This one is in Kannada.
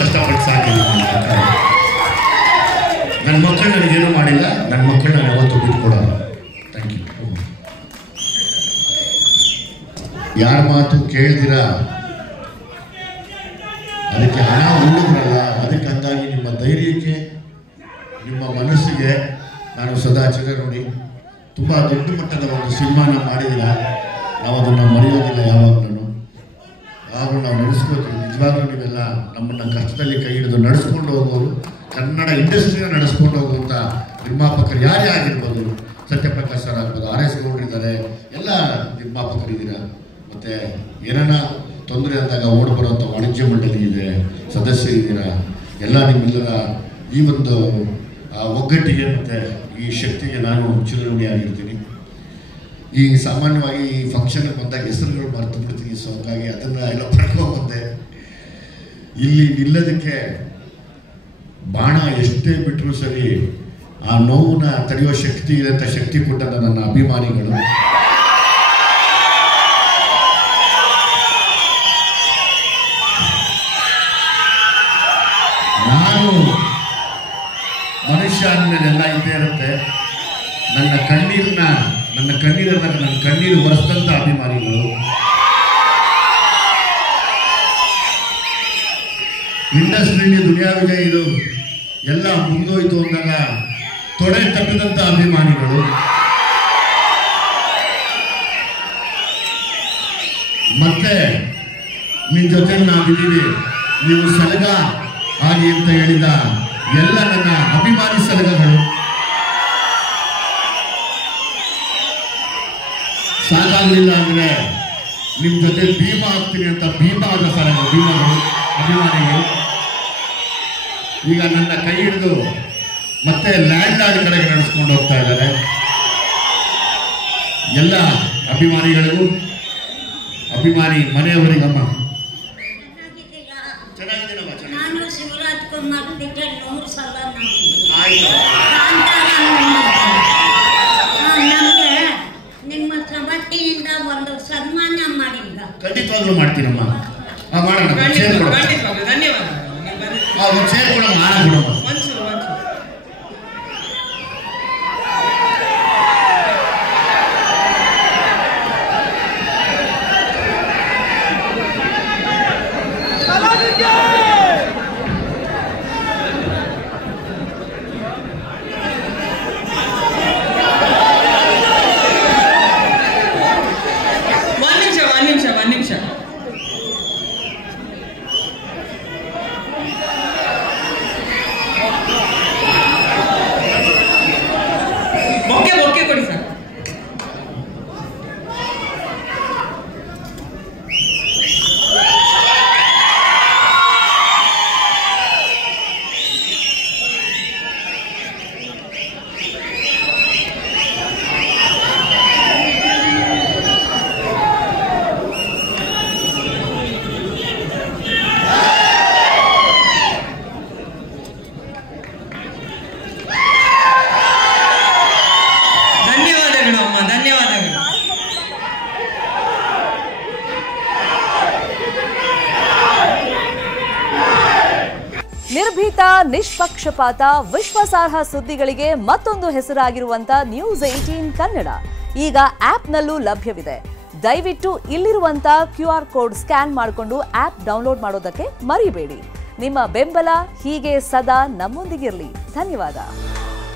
ಕಷ್ಟಪಟ್ಟು ಸಾಕಿದ್ದೀನಿ. ನನ್ನ ಮಕ್ಕಳು ನನಗೇನು ಮಾಡಿಲ್ಲ, ನನ್ನ ಮಕ್ಕಳು ನಾನು ಯಾವತ್ತೂ ಬಿಟ್ಕೊಡೋಲ್ಲ. Thank you. ಯಾರ ಮಾತು ಕೇಳ್ದಿರ ಅದಕ್ಕೆ ಹಣ ಉಳಿದ್ರಲ್ಲ, ಅದಕ್ಕೆ ಅಂದಾಗಿ ನಿಮ್ಮ ಧೈರ್ಯಕ್ಕೆ, ನಿಮ್ಮ ಮನಸ್ಸಿಗೆ ನಾನು ಸದಾ ಚಿರ ನೋಡಿ. ತುಂಬ ದೊಡ್ಡ ಮಟ್ಟದ ಒಂದು ಸಿನಿಮಾನ ಮಾಡಿದಿರ, ನಾವು ಅದನ್ನು ಮರೆಯೋದಿಲ್ಲ ಯಾವಾಗಲೂ. ಯಾವಾಗಲೂ ನಾವು ನಡೆಸ್ಕೋತೀವಿ. ನಿಜವಾಗ್ಲೂ ನೀವೆಲ್ಲ ನಮ್ಮನ್ನು ಕಷ್ಟದಲ್ಲಿ ಕೈ ಹಿಡಿದು ನಡೆಸ್ಕೊಂಡು ಹೋಗೋರು, ಕನ್ನಡ ಇಂಡಸ್ಟ್ರಿನ ನಡೆಸ್ಕೊಂಡು ಹೋಗುವಂಥ ನಿರ್ಮಾಪಕರು ಯಾರೇ ಆಗಿರ್ಬೋದು, ಸತ್ಯಪ್ರಕಾಶ್ ಸರ್ ಆಗ್ಬೋದು, ಆರ್ ಎಸ್ ಗೌಡ್ರಿದ್ದಾರೆ, ಎಲ್ಲ ನಿರ್ಮಾಪಕರಿದ್ದೀರ. ಮತ್ತು ಏನಾನ ತೊಂದರೆ ಆದಾಗ ಓಡಿ ಬರುವಂಥ ವಾಣಿಜ್ಯ ಮಂಡಳಿ ಇದೆ, ಸದಸ್ಯರಿದ್ದೀರ. ಎಲ್ಲ ನಿಮ್ಮೆಲ್ಲರ ಈ ಒಂದು ಒಗ್ಗಟ್ಟಿಗೆ ಮತ್ತು ಈ ಶಕ್ತಿಗೆ ನಾನು ಚಿರಋಣಿಯಾಗಿರ್ತೀನಿ. ಈ ಸಾಮಾನ್ಯವಾಗಿ ಈ ಫಂಕ್ಷನ್ಗೆ ಬಂದಾಗ ಹೆಸರುಗಳು ಮರೆತು ಬಿಡ್ತೀನಿ. ಸೊ ಹಾಗಾಗಿ ಅದನ್ನು ಎಲ್ಲ ಪಡ್ಕೊಂಡ್ಬಂದೆ. ಇಲ್ಲಿ ನಿಲ್ಲೋದಕ್ಕೆ ಬಾಣ ಎಷ್ಟೇ ಬಿಟ್ಟರೂ ಸರಿ ಆ ನೋವನ್ನ ತಡೆಯುವ ಶಕ್ತಿ ಇದೆ ಅಂತ ಶಕ್ತಿ ಕೊಟ್ಟಂತ ನನ್ನ ಅಭಿಮಾನಿಗಳು. ನಾನು ಮನುಷ್ಯ ಅಂದಮೇಲೆಲ್ಲ ಇದ್ದೇ ಇರುತ್ತೆ. ನನ್ನ ಕಣ್ಣೀರು ಒರೆಸಿದಂಥ ಅಭಿಮಾನಿಗಳು. ಇಂಡಸ್ಟ್ರಿಯಲ್ಲಿ ದುನಿಯಾ ವಿಜಯ್ ಇದು ಎಲ್ಲ ಮುಗಿದೋಯ್ತು ಅಂದಾಗ ತೊಡೆ ತಟ್ಟದಂಥ ಅಭಿಮಾನಿಗಳು. ಮತ್ತೆ ನಿಮ್ಮ ಜೊತೆ ನಾವಿದ್ದೀವಿ, ನೀವು ಸಲಗ ಆಗಿ ಅಂತ ಹೇಳಿದ ಎಲ್ಲ ನನ್ನ ಅಭಿಮಾನಿ ಸಲಗಗಳು. ಸಾಕಾಗಲಿಲ್ಲ ಅಂದರೆ ನಿಮ್ಮ ಜೊತೆ ಭೀಮಾ ಆಗ್ತೀನಿ ಅಂತ ಭೀಮಾದ ಅಭಿಮಾನಿಗಳು ಈಗ ನನ್ನ ಕೈ ಹಿಡಿದು ಮತ್ತೆ ಲ್ಯಾಂಡ್ ಲಾರ್ಡ್ ಕಡೆಗೆ ನಡೆಸ್ಕೊಂಡು ಹೋಗ್ತಾ ಇದ್ದಾರೆ. ಎಲ್ಲ ಅಭಿಮಾನಿಗಳಿಗೂ, ಅಭಿಮಾನಿ ಮನೆಯವರಿಗಮ್ಮ ಚೆನ್ನಾಗಿದ್ದೀನಮ್ಮ. ನಾನು ಶಿವರಾಜ್ ಕುಮಾರ್ ಬಿಟ್ಟರೆ 100 ಸಲ ನಮಗೆ ನಿಮ್ಮ ವತಿಯಿಂದ ಒಂದು ಸನ್ಮಾನ ಮಾಡಿಲ್ಲ. ಖಂಡಿತವಾಗ್ಲೂ ಮಾಡ್ತೀನಮ್ಮ. ಮಾಡೋಣ, ಚೇರ್ ಕೊಡಮ್ಮ. ಧನ್ಯವಾದ. ಚೇರ್ ಕೊಡಮ್ಮ, ಆನ ಕೊಡಮ್ಮ. ಒಂದ್ ನಿಮಿಷ. ಬೊಕ್ಕೆ ಕೊಡಿ ಸರ್. ನಿರ್ಭೀತ, ನಿಷ್ಪಕ್ಷಪಾತ, ವಿಶ್ವಾಸಾರ್ಹ ಸುದ್ದಿಗಳಿಗೆ ಮತ್ತೊಂದು ಹೆಸರಾಗಿರುವಂತ ನ್ಯೂಸ್ 18 ಕನ್ನಡ ಈಗ ಆಪ್ನಲ್ಲೂ ಲಭ್ಯವಿದೆ. ದಯವಿಟ್ಟು ಇಲ್ಲಿರುವಂತ QR ಕೋಡ್ ಸ್ಕ್ಯಾನ್ ಮಾಡಿಕೊಂಡು ಆಪ್ ಡೌನ್ಲೋಡ್ ಮಾಡೋದಕ್ಕೆ ಮರಿಬೇಡಿ. ನಿಮ್ಮ ಬೆಂಬಲ ಹೀಗೆ ಸದಾ ನಮ್ಮೊಂದಿಗಿರಲಿ. ಧನ್ಯವಾದ.